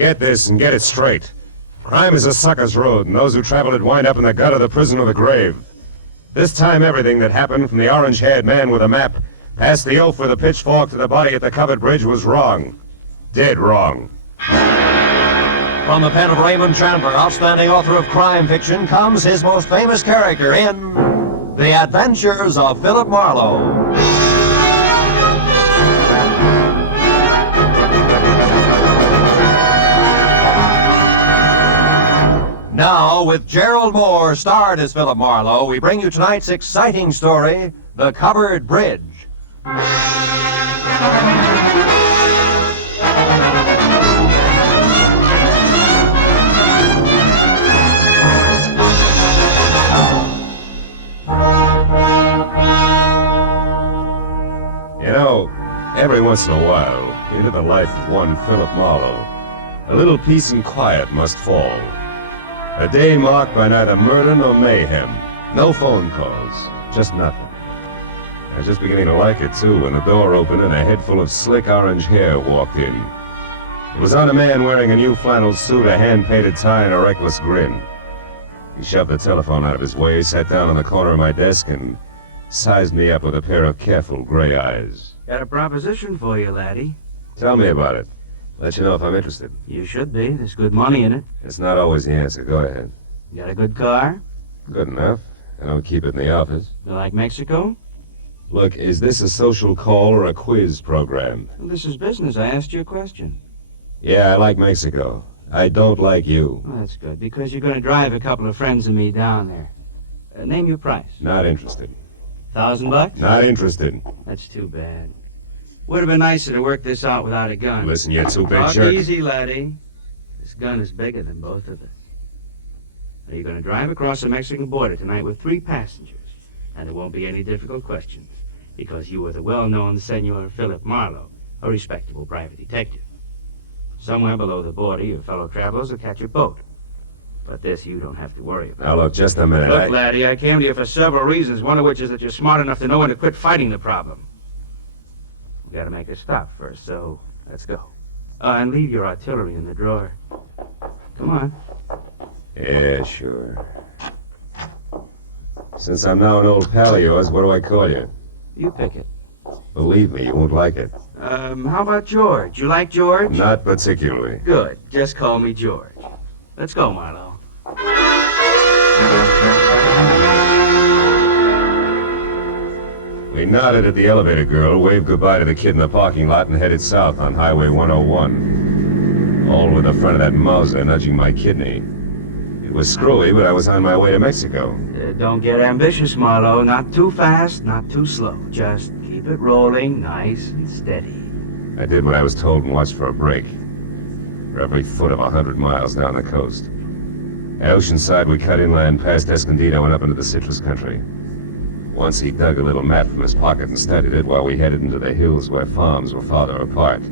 Get this and get it straight. Crime is a sucker's road, and those who travel it wind up in the gut of the prison or the grave. This time, everything that happened, from the orange-haired man with a map, past the oaf with a pitchfork to the body at the covered bridge, was wrong. Dead wrong. From the pen of Raymond Chandler, outstanding author of crime fiction, comes his most famous character in The Adventures of Philip Marlowe. Now, with Gerald Mohr starred as Philip Marlowe, we bring you tonight's exciting story, The Covered Bridge. You know, every once in a while, into the life of one Philip Marlowe, a little peace and quiet must fall. A day marked by neither murder nor mayhem. No phone calls. Just nothing. I was just beginning to like it, too, when the door opened and a head full of slick orange hair walked in. It was on a man wearing a new flannel suit, a hand-painted tie, and a reckless grin. He shoved the telephone out of his way, sat down on the corner of my desk, and sized me up with a pair of careful gray eyes. Got a proposition for you, laddie. Tell me about it. Let you know if I'm interested. You should be. There's good money in it. It's not always the answer. Go ahead. You got a good car? Good enough. I don't keep it in the office. You like Mexico? Look, is this a social call or a quiz program? Well, this is business. I asked you a question. Yeah, I like Mexico. I don't like you. Well, that's good, because you're going to drive a couple of friends of me down there. Name your price. Not interested. $1,000? Not interested. That's too bad. Would have been nicer to work this out without a gun. Listen, you two big Talk jerk. easy, laddie. This gun is bigger than both of us. Are you going to drive across the Mexican border tonight with 3 passengers? And there won't be any difficult questions, because you were the well-known Senor Philip Marlowe, a respectable private detective. Somewhere below the border, your fellow travelers will catch a boat. But this you don't have to worry about. Now, look, just a minute. Look, laddie, I came to you for several reasons, one of which is that you're smart enough to know when to quit fighting the problem. We gotta make a stop first, so let's go. And leave your artillery in the drawer. Come on. Yeah, sure. Since I'm now an old pal of yours, what do I call you? You pick it. Believe me, you won't like it. How about George? You like George? Not particularly. Good. Just call me George. Let's go, Marlowe. We nodded at the elevator girl, waved goodbye to the kid in the parking lot, and headed south on Highway 101. All with the front of that Mauser nudging my kidney. It was screwy, but I was on my way to Mexico. Don't get ambitious, Marlowe. Not too fast, not too slow. Just keep it rolling nice and steady. I did what I was told and watched for a break. For every foot of 100 miles down the coast. At Oceanside, we cut inland past Escondido and up into the citrus country. Once he dug a little map from his pocket and studied it while we headed into the hills where farms were farther apart.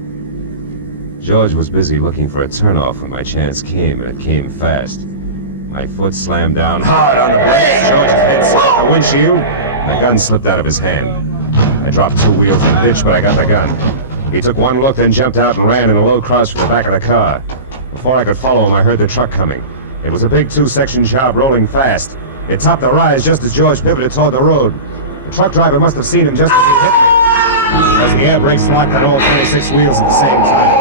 George was busy looking for a turnoff when my chance came, and it came fast. My foot slammed down hard on the brakes. George's head slapped the windshield. The gun slipped out of his hand. I dropped 2 wheels in the ditch, but I got the gun. He took one look, then jumped out and ran in a low crouch for the back of the car. Before I could follow him, I heard the truck coming. It was a big 2-section job rolling fast. It topped the rise just as George pivoted toward the road. The truck driver must have seen him just as he hit me, because the air brakes locked on all 26 wheels at the same time.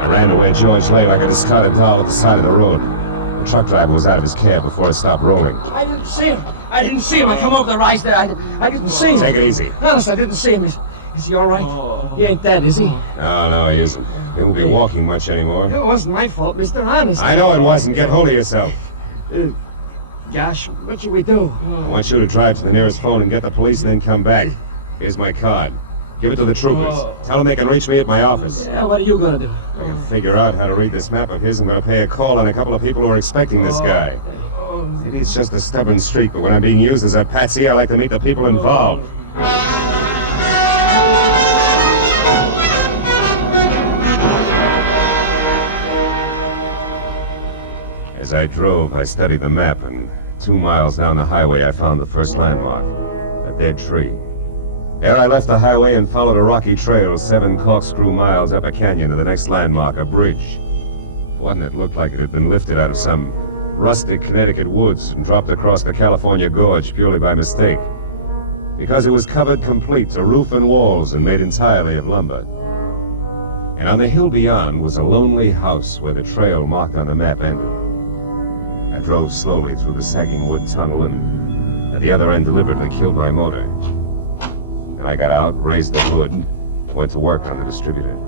I ran to where George lay like a discarded doll at the side of the road. The truck driver was out of his cab before it stopped rolling. I didn't see him. I come over the rise there. I didn't see him. Take it easy. Honest, I didn't see him. Is he all right? He ain't dead, is he? No, he isn't. He won't be walking much anymore. It wasn't my fault, Mr. Honest. I know it wasn't. Get hold of yourself. Gosh, what should we do? I want you to drive to the nearest phone and get the police, and then come back. Here's my card. Give it to the troopers. Tell them they can reach me at my office. Yeah, what are you going to do? I can figure out how to read this map of his. I'm going to pay a call on a couple of people who are expecting this guy. Maybe it's just a stubborn streak, but when I'm being used as a patsy, I like to meet the people involved. As I drove, I studied the map, and 2 miles down the highway, I found the first landmark, a dead tree. There I left the highway and followed a rocky trail 7 corkscrew miles up a canyon to the next landmark, a bridge. One that looked like it had been lifted out of some rustic Connecticut woods and dropped across the California gorge purely by mistake. Because it was covered complete to roof and walls and made entirely of lumber. And on the hill beyond was a lonely house where the trail marked on the map ended. I drove slowly through the sagging wood tunnel and at the other end deliberately killed my motor. Then I got out, raised the hood, and went to work on the distributor.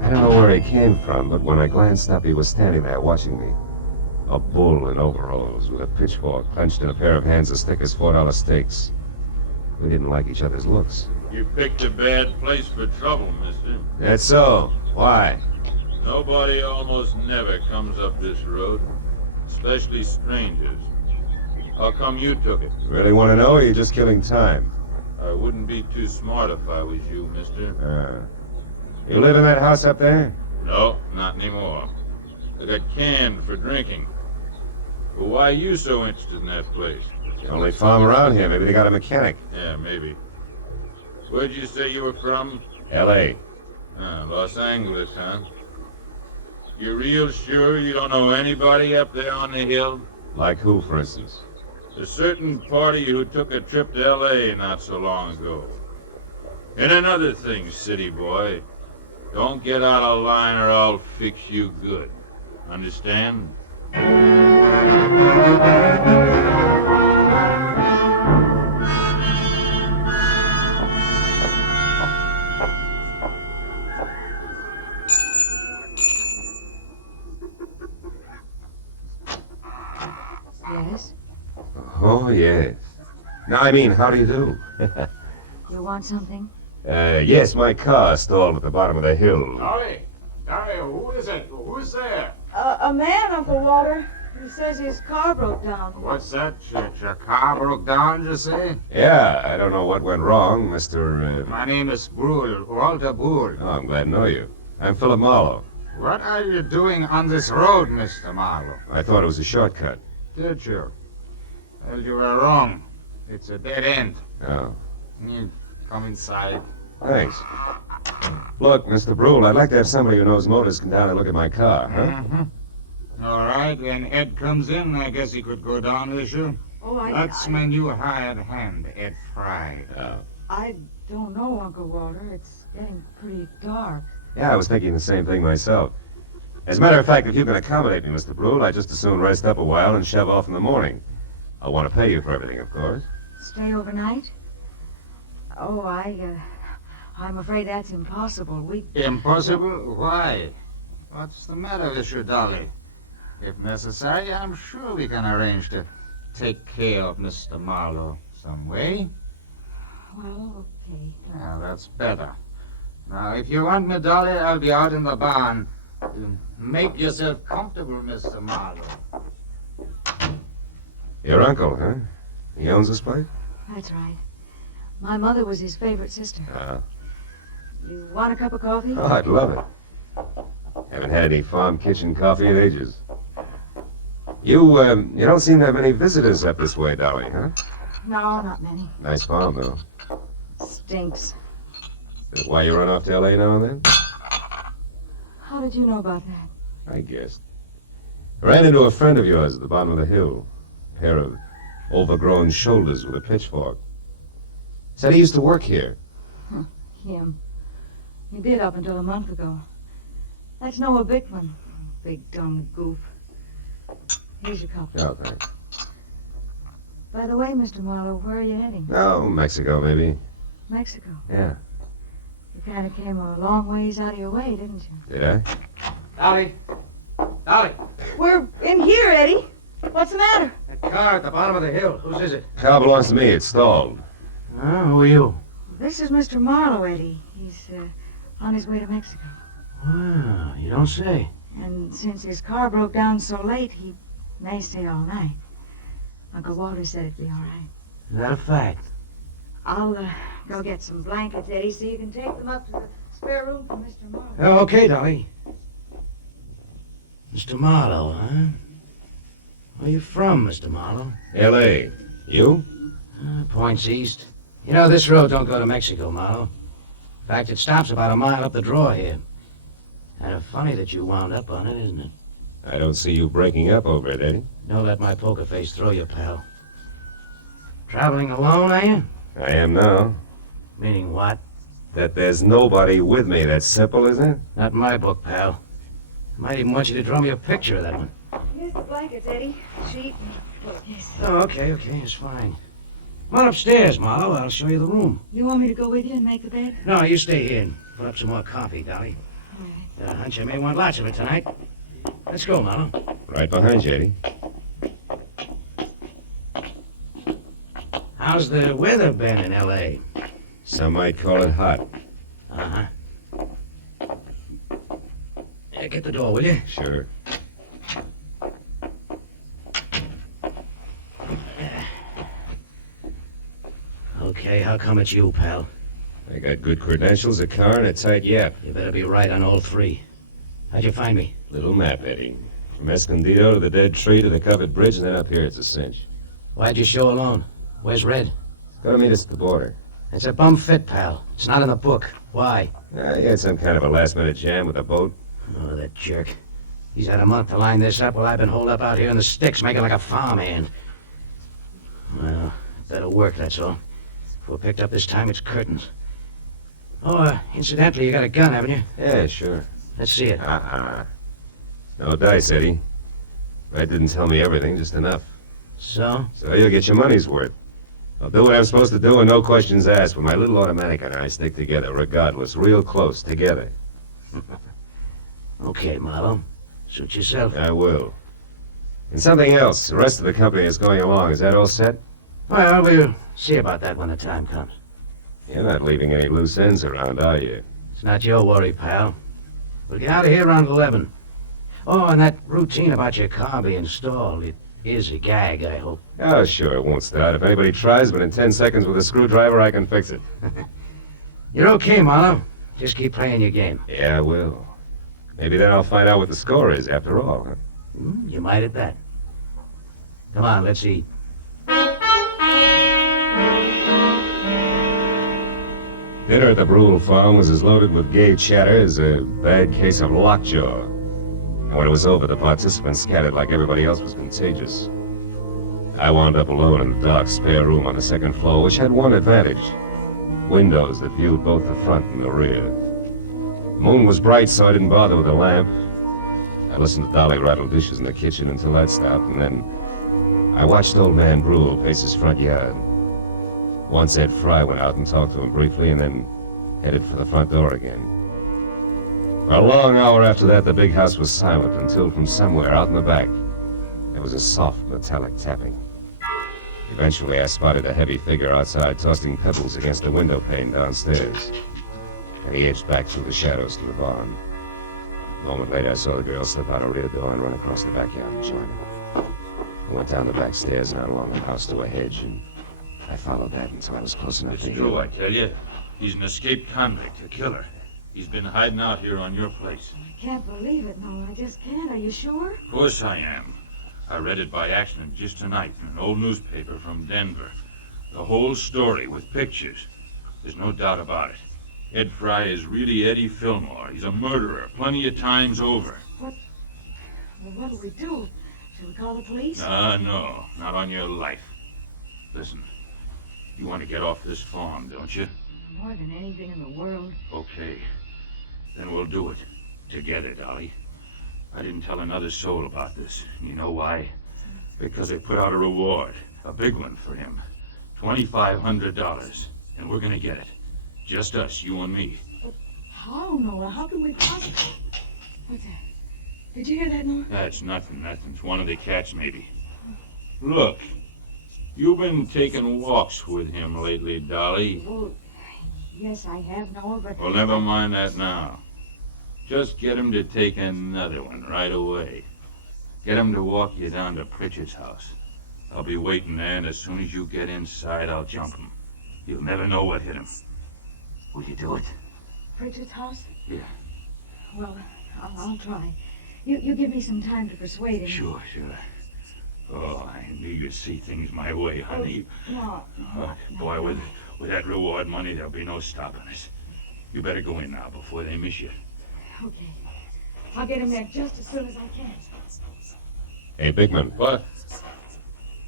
I don't know where he came from, but when I glanced up, he was standing there watching me. A bull in overalls with a pitchfork clenched in a pair of hands as thick as $4 stakes. We didn't like each other's looks. You picked a bad place for trouble, mister. That's so. Why? Nobody almost never comes up this road, especially strangers. How come you took it? Really want to know, or are you just killing time? I wouldn't be too smart if I was you, mister. You live in that house up there? No, not anymore. I got canned for drinking. But why are you so interested in that place? The only farm around here. Maybe they got a mechanic. Yeah, maybe. Where'd you say you were from? L.A. Los Angeles, huh? You real sure you don't know anybody up there on the hill? Like who, for instance? A certain party who took a trip to L.A. not so long ago. And another thing, city boy. Don't get out of line or I'll fix you good. Understand? Yes? Oh, yes. Now, I mean, how do you do? You want something? Yes, my car stalled at the bottom of the hill. Dolly, who is it? Who's there? A man, Uncle Walter. He says his car broke down. What's that? Your car broke down, you say? Yeah, I don't know what went wrong, Mr. My name is Brule, Walter Brule. Oh, I'm glad to know you. I'm Philip Marlowe. What are you doing on this road, Mr. Marlowe? I thought it was a shortcut. Did you? Well, you were wrong. It's a dead end. Oh, You come inside. thanks. Look, Mr. Brule, I'd like to have somebody who knows motors come down and look at my car, huh? Mm-hmm. All right, when Ed comes in, I guess he could go down with you. Oh, That's my new hired hand, Ed Fry. I don't know, Uncle Walter. It's getting pretty dark. Yeah, I was thinking the same thing myself. As a matter of fact, if you can accommodate me, Mr. Brule, I'd just as soon rest up a while and shove off in the morning. I'll want to pay you for everything, of course. Stay overnight? Oh, I'm afraid that's impossible. Impossible? Why? What's the matter with you, Dolly? If necessary, I'm sure we can arrange to take care of Mr. Marlowe some way. Well, okay. Now, that's better. Now, if you want me, Dolly, I'll be out in the barn. Make yourself comfortable, Mr. Marlowe. Your uncle, huh? He owns this place? That's right. My mother was his favorite sister. You want a cup of coffee? Oh, I'd love it. Haven't had any farm kitchen coffee in ages. You don't seem to have many visitors up this way, Dolly, huh? No, not many. Nice farm, though. Stinks. Is that why you run off to L.A. now and then? How did you know about that? I guessed. I ran into a friend of yours at the bottom of the hill. A pair of overgrown shoulders with a pitchfork. Said he used to work here. Him. He did up until a month ago. That's Noah Bickman. Big dumb goof. Here's your cup. Oh, thanks. By the way, Mr. Marlowe, where are you heading? Oh, Mexico, maybe. Mexico. Yeah. You kind of came a long ways out of your way, didn't you? Did I? Dolly. Dolly. We're in here, Eddie. What's the matter? That car at the bottom of the hill. Whose is it? Car belongs to me. It's stalled. Oh, who are you? This is Mr. Marlowe, Eddie. He's on his way to Mexico. Well, you don't say. And since his car broke down so late, he may stay all night. Uncle Walter said it'd be all right. Is that a fact? I'll go get some blankets, Eddie, so you can take them up to the spare room for Mr. Marlowe. Okay, Dolly. Mr. Marlowe, huh? Where you from, Mr. Marlowe? L.A. You? Points east. You know, this road don't go to Mexico, Marlowe. In fact, it stops about a mile up the draw here. Kind of funny that you wound up on it, isn't it? I don't see you breaking up over it, Eddie. Don't let my poker face throw you, pal. Traveling alone, are you? I am now. Meaning what? That there's nobody with me. That's simple, isn't it? Not in my book, pal. I might even want you to draw me a picture of that one. Here's the blankets, Eddie. Sheet and pillowcase. Oh, okay, it's fine. Come on upstairs, Marlowe. I'll show you the room. You want me to go with you and make the bed? No, you stay here and put up some more coffee, Dolly. All right. Hunch, I may want lots of it tonight. Let's go, Marlowe. Right behind you, Eddie. How's the weather been in L.A.? Some might call it hot. Uh-huh. Get the door, will you? Sure. Okay, how come it's you, pal? I got good credentials, a car, and a tight yap. You better be right on all three. How'd you find me? Little map, Eddie. From Escondido to the dead tree to the covered bridge, and then up here it's a cinch. Why'd you show alone? Where's Red? Gotta meet us at the border. It's a bum fit, pal. It's not in the book. Why? I had some kind of a last-minute jam with a boat. Oh, that jerk. He's had a month to line this up while I've been holed up out here in the sticks making like a farmhand. Well, better work, that's all. If we're picked up this time, it's curtains. Oh, incidentally, you got a gun, haven't you? Yeah, sure. Let's see it. No dice, Eddie. Red didn't tell me everything, just enough. So? So you'll get your money's worth. I'll do what I'm supposed to do and no questions asked, but my little automatic and I stick together regardless, real close, together. Okay, Marlowe. Suit yourself. I will. And something else, the rest of the company is going along. Is that all set? Well, we'll see about that when the time comes. You're not leaving any loose ends around, are you? It's not your worry, pal. We'll get out of here around 11. Oh, and that routine about your car being stalled, it is a gag, I hope. Oh, sure, it won't start. If anybody tries, but in 10 seconds with a screwdriver, I can fix it. You're okay, Marlowe. Just keep playing your game. Yeah, I will. Maybe then I'll find out what the score is after all, huh? You might at that. Come on, let's eat. Dinner at the Brule farm was as loaded with gay chatter as a bad case of lockjaw. And when it was over, the participants scattered like everybody else was contagious. I wound up alone in the dark spare room on the second floor, which had one advantage. Windows that viewed both the front and the rear. The moon was bright, so I didn't bother with a lamp. I listened to Dolly rattle dishes in the kitchen until that stopped, and then I watched old man Brule pace his front yard. Once Ed Fry went out and talked to him briefly, and then headed for the front door again. For a long hour after that, the big house was silent until from somewhere out in the back, there was a soft metallic tapping. Eventually, I spotted a heavy figure outside tossing pebbles against the window pane downstairs. And he edged back through the shadows to the barn. A moment later, I saw the girl slip out a rear door and run across the backyard and join him. I went down the back stairs and out along the house to a hedge, and I followed that until I was close enough to It's hear. true, I tell you. He's an escaped convict, a killer. He's been hiding out here on your place. I can't believe it, no, I just can't. Are you sure? Of course I am. I read it by accident just tonight in an old newspaper from Denver. The whole story with pictures. There's no doubt about it. Ed Fry is really Eddie Fillmore. He's a murderer, plenty of times over. Well, what do we do? Shall we call the police? No, not on your life. Listen, you want to get off this farm, don't you? More than anything in the world. Okay, then we'll do it. Together, Dolly. I didn't tell another soul about this. You know why? Because they put out a reward. A big one for him. $2,500. And we're gonna get it. Just us, you and me. How, Noah? How can we possibly... What's that? Did you hear that, Noah? That's nothing. It's one of the cats, maybe. Look, you've been taking walks with him lately, Dolly. Well, yes, I have, Noah, but... Well, never mind that now. Just get him to take another one right away. Get him to walk you down to Pritchard's house. I'll be waiting there, and as soon as you get inside, I'll jump him. You'll never know what hit him. Will you do it? Pritchard's house? Yeah. Well, I'll try. You give me some time to persuade him. Sure. Oh, I knew you'd see things my way, honey. No. Boy, with that reward money, there'll be no stopping us. You better go in now before they miss you. Okay. I'll get him there just as soon as I can. Hey, Bigman. What?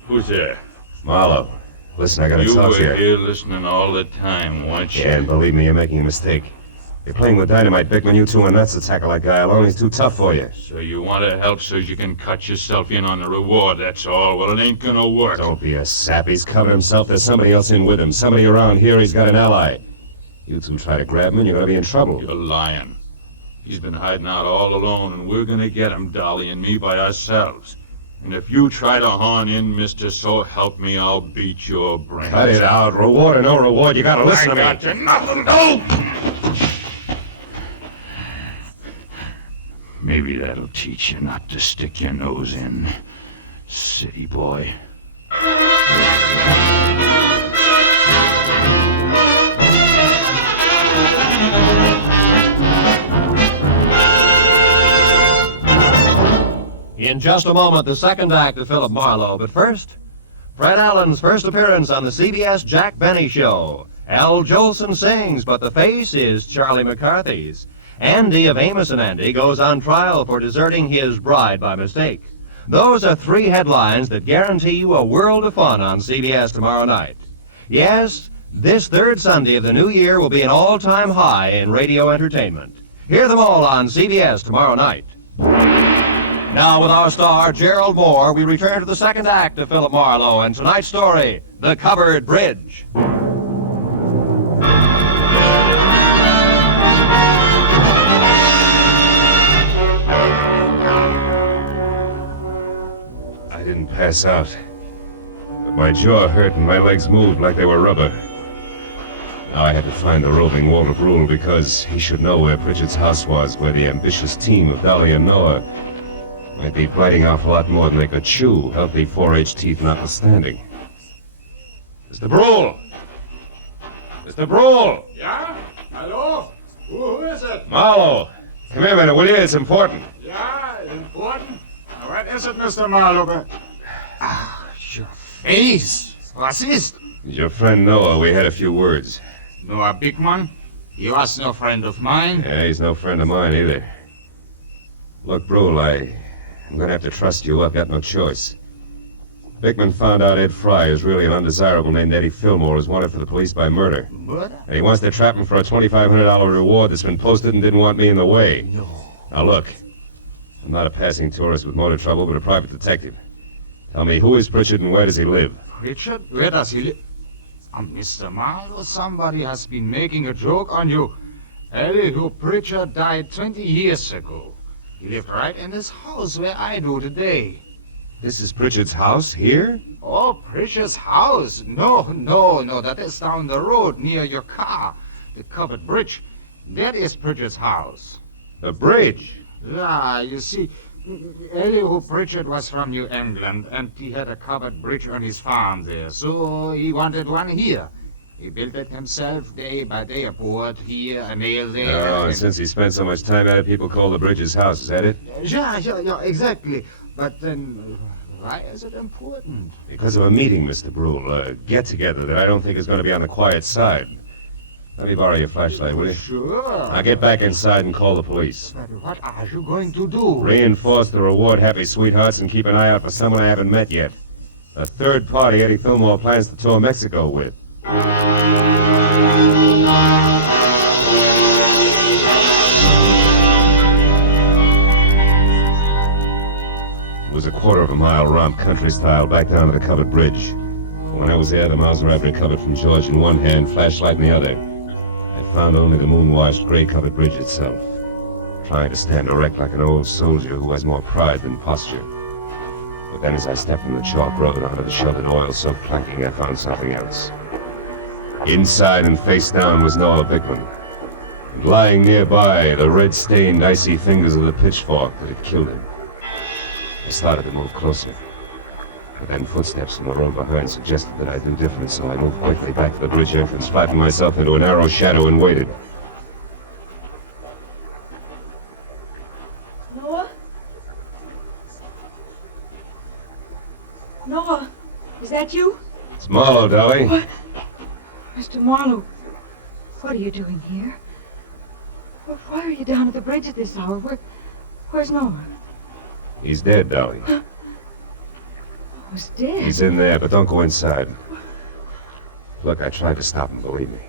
Who's there? Marlowe. Listen, I gotta You talk were to you. here listening all the time, weren't you? Yeah, and believe me, you're making a mistake. You're playing with dynamite, Bigman. You two are nuts to tackle that guy alone. He's too tough for you. So you want to help so you can cut yourself in on the reward, that's all. Well, it ain't gonna work. Don't be a sap. He's covered himself. There's somebody else in with him. Somebody around here. He's got an ally. You two try to grab him and you're gonna be in trouble. You're lying. He's been hiding out all alone, and we're gonna get him, Dolly and me, by ourselves. And if you try to horn in, mister, so help me, I'll beat your brains. Cut it out. Reward or no reward, you gotta listen to me. I got you nothing. No! Maybe that'll teach you not to stick your nose in, city boy. In just a moment, the second act of Philip Marlowe. But first, Fred Allen's first appearance on the CBS Jack Benny Show. Al Jolson sings, but the face is Charlie McCarthy's. Andy of Amos and Andy goes on trial for deserting his bride by mistake. Those are three headlines that guarantee you a world of fun on CBS tomorrow night. Yes, this third Sunday of the new year will be an all-time high in radio entertainment. Hear them all on CBS tomorrow night. Now with our star, Gerald Mohr, we return to the second act of Philip Marlowe and tonight's story, The Covered Bridge. I didn't pass out. But my jaw hurt and my legs moved like they were rubber. Now I had to find the roving Walter Brule because he should know where Pritchard's house was, where the ambitious team of Dolly and Noah might be biting off a lot more than they could chew, healthy 4H teeth notwithstanding. Mr. Brule! Mr. Brule! Yeah? Hello? Who is it? Marlowe! Come here a minute, will you? It's important. Yeah, important? What is it, Mr. Marlowe? Your face! Was ist? Your friend Noah, we had a few words. Noah Bigman? You are no friend of mine. Yeah, he's no friend of mine either. Look, Brule, I'm gonna have to trust you. I've got no choice. Bigman found out Ed Fry is really an undesirable named Eddie Fillmore is wanted for the police by murder. Murder? And he wants to trap him for a $2,500 reward that's been posted and didn't want me in the way. No. Now look, I'm not a passing tourist with motor trouble, but a private detective. Tell me, who is Pritchard and where does he live? Richard, where does he live? Mr. Marlowe, somebody has been making a joke on you. Elihu Pritchard died 20 years ago. He lived right in this house where I do today. This is Pritchard's house here? Oh, Pritchard's house? No, that is down the road near your car. The covered bridge. That is Pritchard's house. The bridge? Yeah, you see, Elihu Pritchard was from New England, and he had a covered bridge on his farm there, so he wanted one here. He built it himself day by day, a board here, a nail there. Oh, and since he spent so much time at it, people call the bridge his house, is that it? Yeah, exactly. But then, why is it important? Because of a meeting, Mr. Brule, a get-together that I don't think is going to be on the quiet side. Let me borrow your flashlight, will you? Sure. Now get back inside and call the police. But what are you going to do? Reinforce the reward Happy Sweethearts and keep an eye out for someone I haven't met yet. A third party Eddie Fillmore plans to tour Mexico with. It was a quarter of a mile romp, country style, back down to the covered bridge. When I was there, the Mauser I'd recovered from George in one hand, flashlight in the other. I found only the moon-washed, gray-covered bridge itself, trying to stand erect like an old soldier who has more pride than posture. But then as I stepped from the chalk road onto the sheltered oil-soaked planking, I found something else. Inside and face down was Noah Bigman. And lying nearby, the red-stained, icy fingers of the pitchfork that had killed him. I started to move closer. But then footsteps from the road behind suggested that I do different, so I moved quickly back to the bridge entrance, flattened myself into a narrow shadow and waited. Noah? Noah, is that you? It's Marlowe, Dolly. What? Mr. Marlowe, what are you doing here? Why are you down at the bridge at this hour? Where's Noah? He's dead, Dolly. He's dead. He's in there, but don't go inside. Look, I tried to stop him, believe me.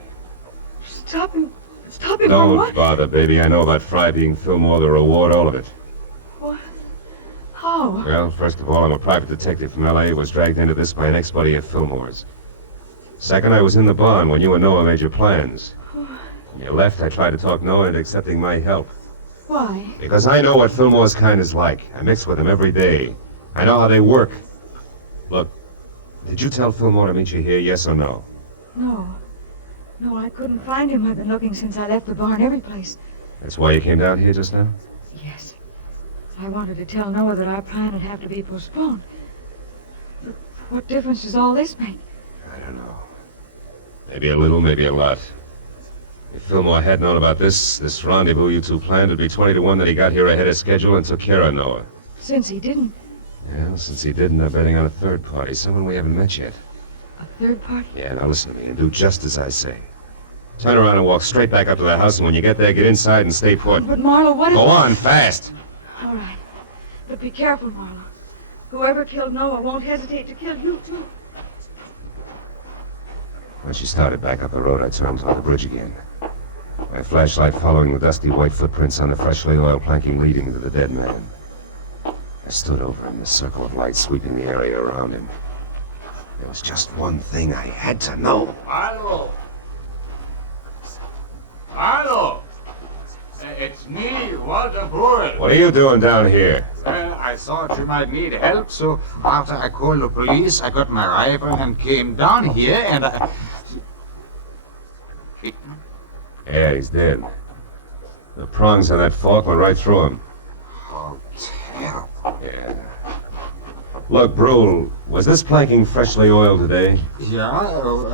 Stop him. Stop him or Don't what? bother, baby. I know about Fry being Fillmore, the reward, all of it. What? How? Well, first of all, I'm a private detective from L.A. who was dragged into this by an ex-buddy of Fillmore's. Second, I was in the barn when you and Noah made your plans. When you left, I tried to talk Noah into accepting my help. Why? Because I know what Fillmore's kind is like. I mix with them every day. I know how they work. Look, did you tell Fillmore to meet you here, yes or no? No. No, I couldn't find him. I've been looking since I left the barn every place. That's why you came down here just now? Yes. I wanted to tell Noah that our plan would have to be postponed. But what difference does all this make? I don't know. Maybe a little, maybe a lot. If Fillmore had known about this rendezvous you two planned, it'd be 20 to 1 that he got here ahead of schedule and took care of Noah. Since he didn't. Well, since he didn't, they're betting on a third party, someone we haven't met yet. A third party? Yeah, now listen to me and do just as I say. Turn around and walk straight back up to the house, and when you get there, get inside and stay put. But Marlowe, what if... Go on, fast! All right. But be careful, Marlowe. Whoever killed Noah won't hesitate to kill you, too. When she started back up the road, I turned toward the bridge again. My flashlight following the dusty white footprints on the freshly oiled planking leading to the dead man. I stood over him, the circle of light sweeping the area around him. There was just one thing I had to know. Marlowe! Marlowe! It's me, Walter Boyle. What are you doing down here? Well, I thought you might need help, so after I called the police, I got my rifle and came down here, and I... Yeah, he's dead. The prongs on that fork went right through him. Oh, terrible. Yeah. Look, Brule, was this planking freshly oiled today? Yeah,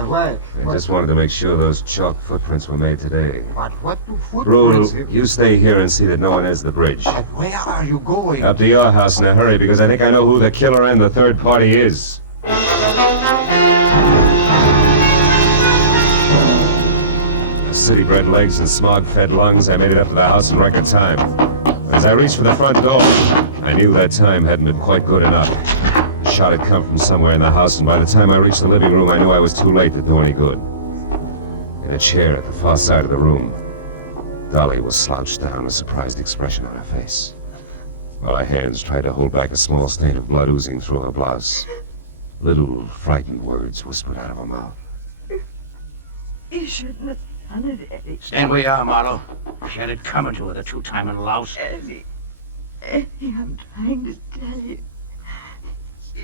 why? I just wanted to make sure those chalk footprints were made today. But what do Brule, footprints... you stay here and see that no one has the bridge. But where are you going? Up to your house in a hurry, because I think I know who the killer and the third party is. City-bred legs and smog-fed lungs, I made it up to the house in record time. As I reached for the front door, I knew that time hadn't been quite good enough. The shot had come from somewhere in the house, and by the time I reached the living room, I knew I was too late to do any good. In a chair at the far side of the room, Dolly was slouched down, a surprised expression on her face, while her hands tried to hold back a small stain of blood oozing through her blouse. Little, frightened words whispered out of her mouth. You shouldn't have done it, Eddie. Stand where you are, Marlowe. She had it coming to her, the two-timing louse. Eddie, I'm trying to tell you.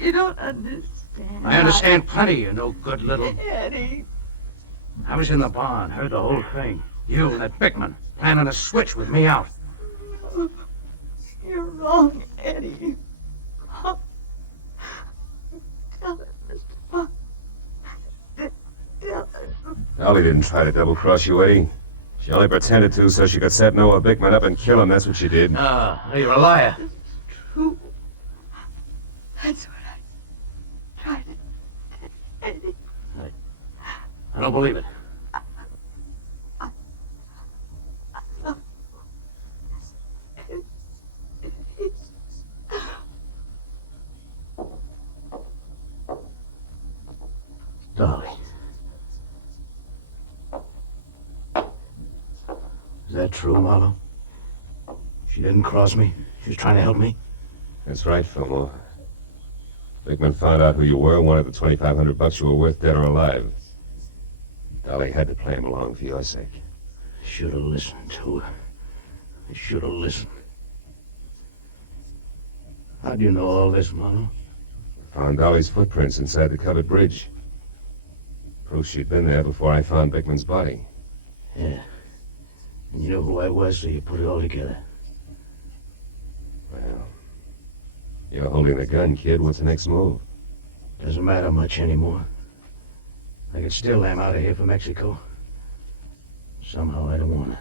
You don't understand. I understand plenty, you no good little... Eddie. I was in the barn, heard the whole thing. You and that Bickman planning a switch with me out. You're wrong, Eddie. Tell it, Mr. Fox. Tell it. Dolly didn't try to double-cross you, Eddie. She only pretended to so she could set Noah Bickman up and kill him. That's what she did. You're a liar. True. That's what I tried to do, Eddie. I don't believe it. Dolly. Is that true, Marlowe? She didn't cross me. She was trying to help me. That's right, Fillmore. Bickman found out who you were, wanted the $2,500 you were worth, dead or alive. Dolly had to play him along for your sake. Should have listened to her. I should have listened. How do you know all this, Marlowe? Found Dolly's footprints inside the covered bridge. Proof she'd been there before I found Bickman's body. Yeah. And you know who I was, so you put it all together. Well, you're holding the gun, kid. What's the next move? Doesn't matter much anymore. I could still am out of here for Mexico. Somehow I don't want to.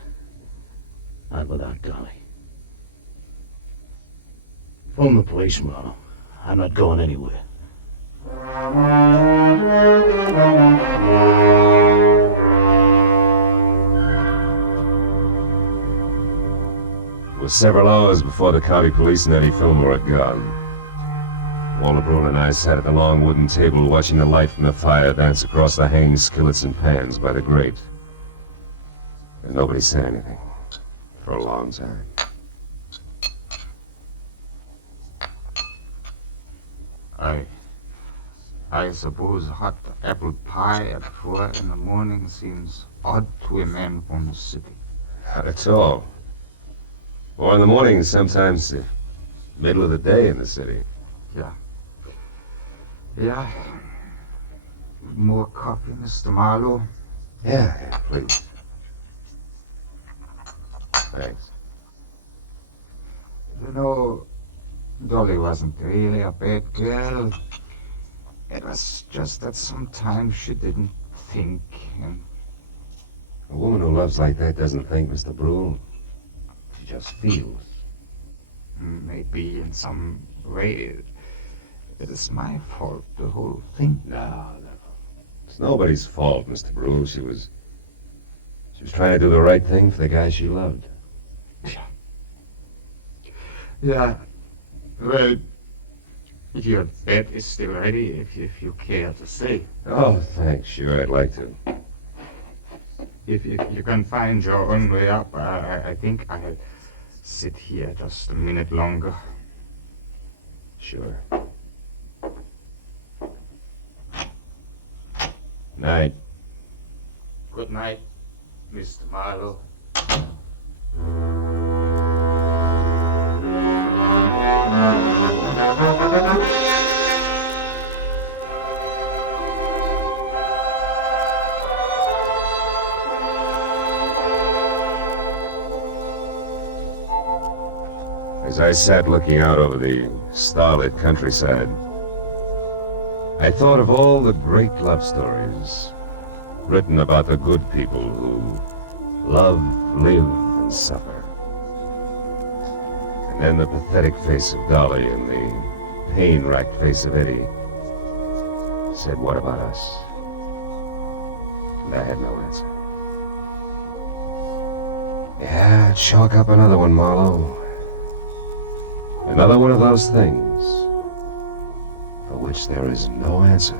Not without Dolly. Phone the police, Marlowe. I'm not going anywhere. was several hours before the county police and Eddie Fillmore had gone. Walter Bruin and I sat at the long wooden table watching the light from the fire dance across the hanging skillets and pans by the grate. And nobody said anything for a long time. I suppose hot apple pie at 4 in the morning seems odd to a man from the city. Not at all. 4 in the morning is sometimes the middle of the day in the city. Yeah. More coffee, Mr. Marlowe? Yeah, please. Thanks. You know, Dolly wasn't really a bad girl. It was just that sometimes she didn't think, and... A woman who loves like that doesn't think, Mr. Brule. She just feels. Maybe in some way it is my fault, the whole thing. No. It's nobody's fault, Mr. Brule. She was trying to do the right thing for the guy she loved. Yeah. Well, your bed is still ready if you care to stay. Oh, thanks. Sure, I'd like to. If you can find your own way up, I think I'll sit here just a minute longer. Sure. Night. Good night, Mr. Marlowe. As I sat looking out over the starlit countryside, I thought of all the great love stories written about the good people who love, live, and suffer. And then the pathetic face of Dolly and the pain-racked face of Eddie said, "What about us?" And I had no answer. Yeah, chalk up another one, Marlowe. Another one of those things for which there is no answer.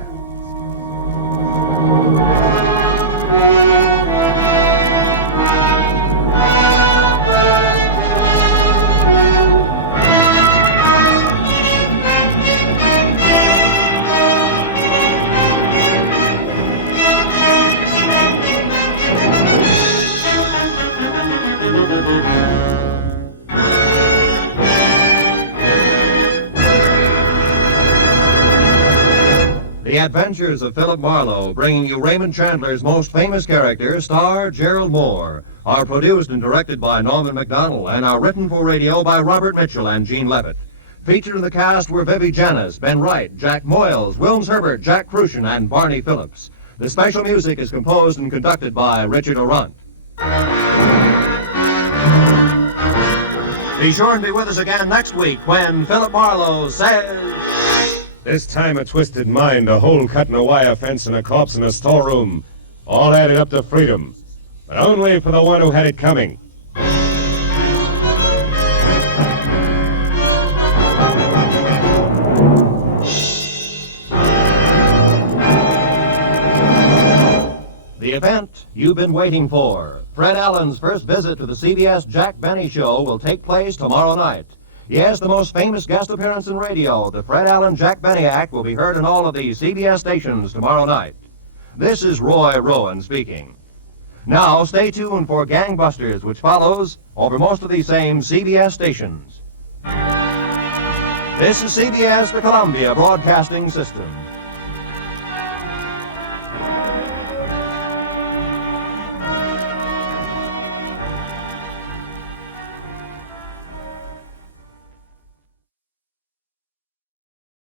The Adventures of Philip Marlowe, bringing you Raymond Chandler's most famous character, star Gerald Mohr, are produced and directed by Norman MacDonald and are written for radio by Robert Mitchell and Gene Levitt. Featured in the cast were Vivi Janis, Ben Wright, Jack Moyles, Wilms Herbert, Jack Crucian, and Barney Phillips. The special music is composed and conducted by Richard Arunt. Be sure and be with us again next week when Philip Marlowe says... This time a twisted mind, a hole cut in a wire fence, and a corpse in a storeroom. All added up to freedom. But only for the one who had it coming. The event you've been waiting for. Fred Allen's first visit to the CBS Jack Benny Show will take place tomorrow night. Yes, the most famous guest appearance in radio, the Fred Allen Jack Benny Act, will be heard on all of the CBS stations tomorrow night. This is Roy Rowan speaking. Now, stay tuned for Gangbusters, which follows over most of these same CBS stations. This is CBS, the Columbia Broadcasting System.